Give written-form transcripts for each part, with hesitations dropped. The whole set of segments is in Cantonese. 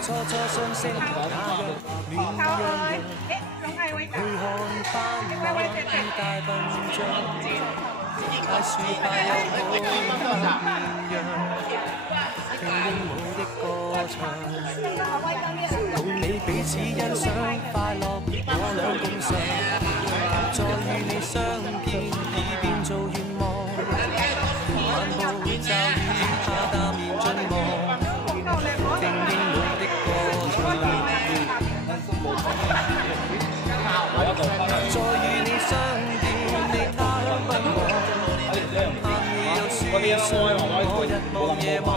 初初相識那日戀人，去看翻那大笨象，大樹下有好綿羊，聽鸚鵡的歌唱，共你彼此欣賞快樂，我倆共嘗，再與你相見已變做願望，漫步驟雨下淡然進望。再與你相見，你他鄉奔往，盼你有樹上，我日望夜望，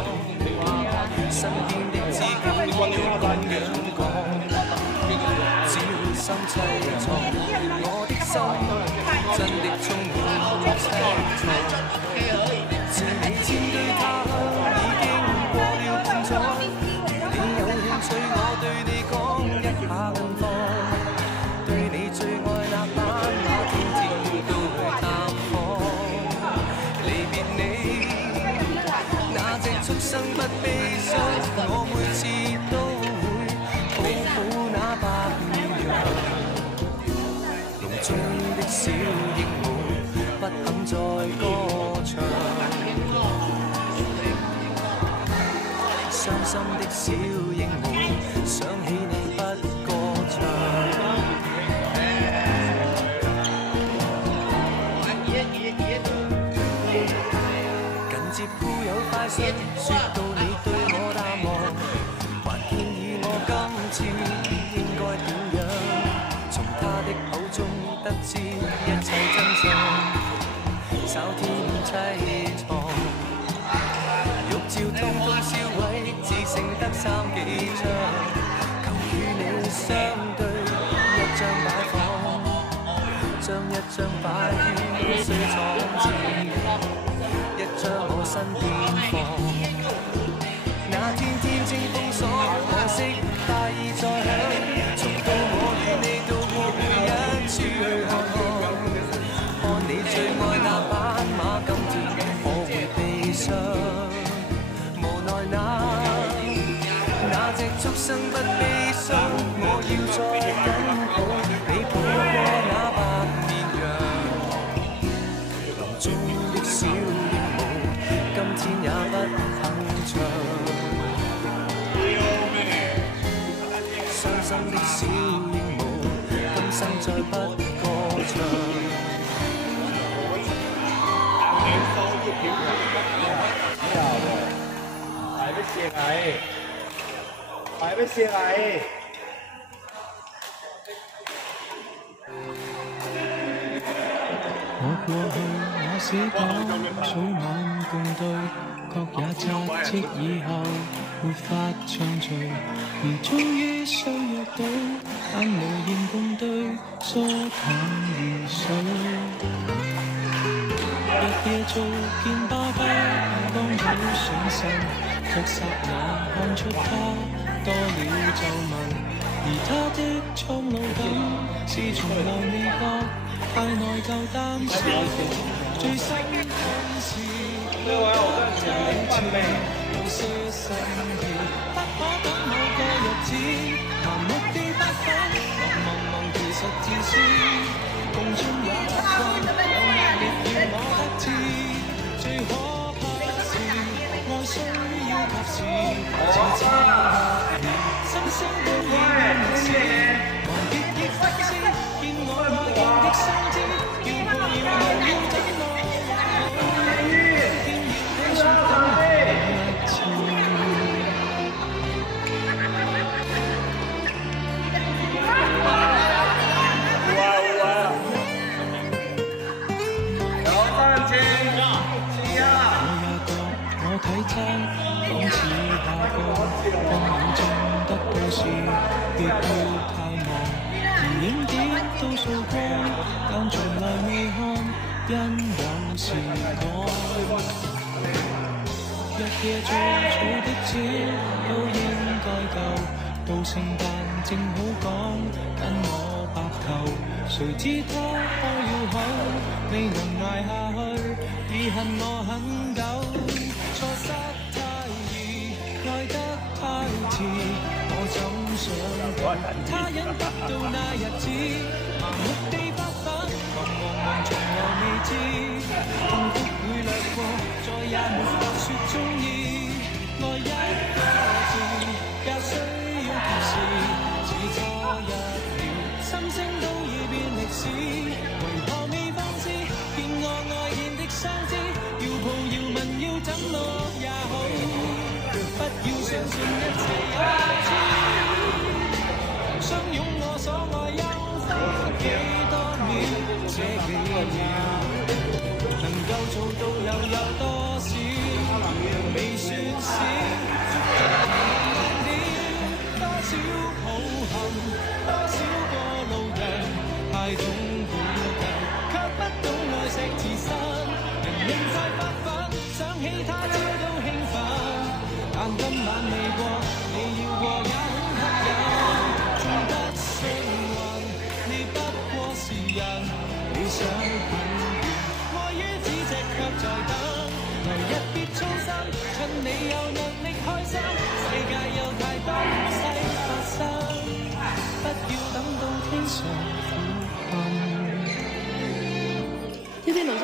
身邊的知己要共仰講，只要心凄愴，我的心真的充滿凄愴，自你遷居他鄉已經過了半載，你有興趣我對你講一下近況。最愛那班馬，天天都去探訪。離別你，那隻畜生不悲傷，我每次都會抱抱那白綿羊。籠中的小鸚鵡不肯再歌唱，傷心的小鸚鵡想起你不歌唱。接鋪有快訊，説到你對我淡忘，還建議我今次應該點樣，從他的口中得知一切真相，稍添凄愴，玉照通通燒毀，只剩得3幾張，求與你相對一張擺放，將一張擺於水廠前。一張我身邊放，那天天清風爽，可惜大意再響，重到我與你到過每一處去看看，看你最愛那斑馬，今天我會悲傷，無奈那隻畜生不悲傷，我要再緊抱你抱過那白綿羊，籠中的小今天也不肯唱，傷心的小鸚鵡，今生再不歌唱。買乜嘢嚟？買乜嘢嚟？我過去那死黨，早晚共對，各也扎職以後沒法暢聚，而終於相約到，但無言共對，疏淡如水。日夜做見爸爸，剛好上身，卻霎那看出他多了皺紋，而他的蒼老感是從來未覺。太內疚擔心嘅最深關事，這情有些心意，不可等某個日子，盲目地不分，茫其實自私，共進也習慣，有壓力要我得知，最可怕是愛需要及時，自知下年，心聲都已無事，忘結亦分析，見我愛見的心知，要抱要愛要怎麼偏要輕鬆等一次。我體質仿似下降，光影中得到是別要太忙，而影碟都掃光，但從來未看，因有時趕。日夜做錯的錢都應該夠，到聖誕正好講跟我白頭，誰知他開了口。未能捱下去，已恨我很久，錯失太易，愛得太遲，我怎想他忍不到那日子，盲目地發奮，茫從來未知，痛苦會掠過，再也沒法說鍾意，愛一個字也需要及時，只差一秒，心聲都已變歷史，為何未放肆？見我愛見的相知，要抱要吻要怎麼也好，不要相信一切有過痴，相擁我所愛憂花幾多秒，這幾秒能夠做到又有多少？未算少，多少抱憾，多少個路人，太總估計，卻不懂愛惜自身。明明在發奮，想起他朝都興奮，但今晚未過，你要過也很吸引。縱不幸運，你不過是人，理想很遠，愛於咫尺卻在等。來日別操心，趁你有能力開心，世界有太多東西發生，不要等到天上苦困。呢啲女生。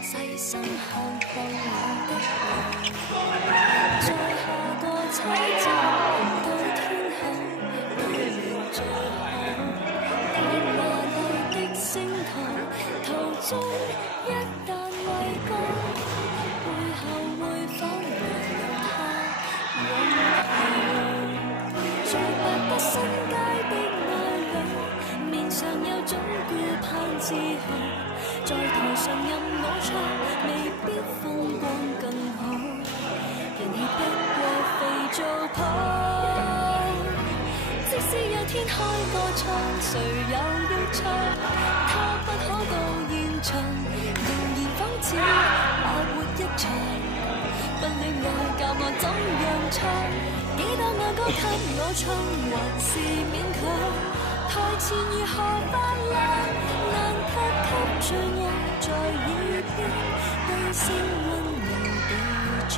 細心看看我的臉，在下個車站到天后都連最好，但華麗的星途途中一旦為過，背後會否還有他擁抱？在百德新街的愛侶，面上有種顧盼自豪。在台上任我唱，未必風光更好，人氣不過肥皂泡。即使有天開個唱，誰又要唱？他不可到現場，仍然仿似把活一場。不戀愛教我怎樣唱，幾多愛歌給我唱，還是勉強。台前如何發亮，難給最愛在耳邊，低聲溫柔地唱。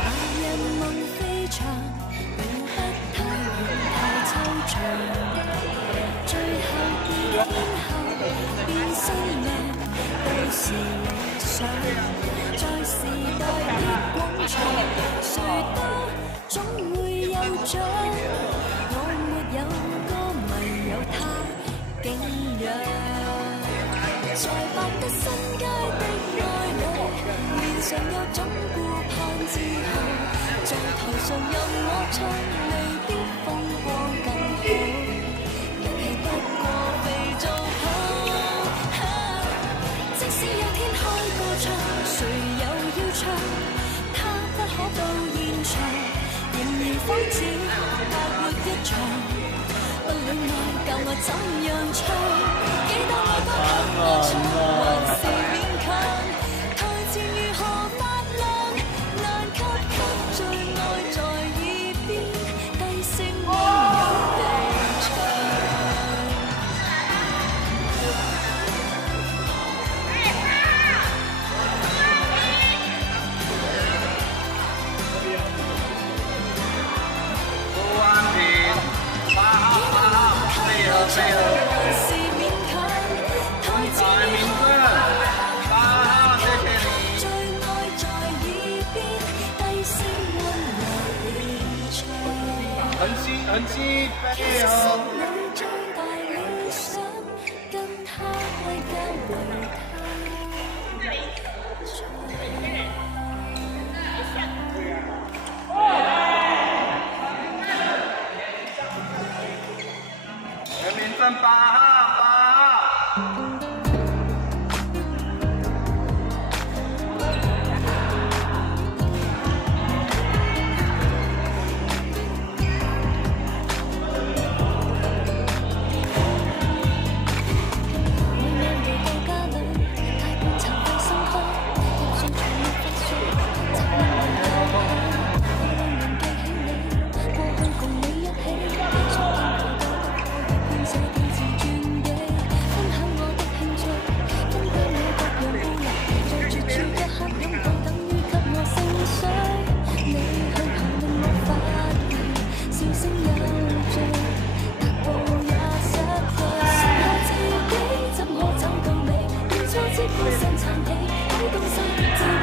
大人夢飛翔，並不太遠太抽象，最後變天后變新娘，都是理想。在時代的廣場，誰都總會有獎。我沒有歌迷，有他景仰。在百德新街的愛侶，面上有種顧盼自豪。在台上任我唱，未必風光更好，人氣不過肥皂泡。即使有天開個唱，誰又要唱？他不可到現場，仍然仿似白活一場。不戀愛教我怎樣唱，幾多愛歌給我唱，還是勉強。台前如何發亮，難給最愛在耳邊，低聲溫柔地唱。很雞背哦。人民正8号。即孤身撐起，好東西。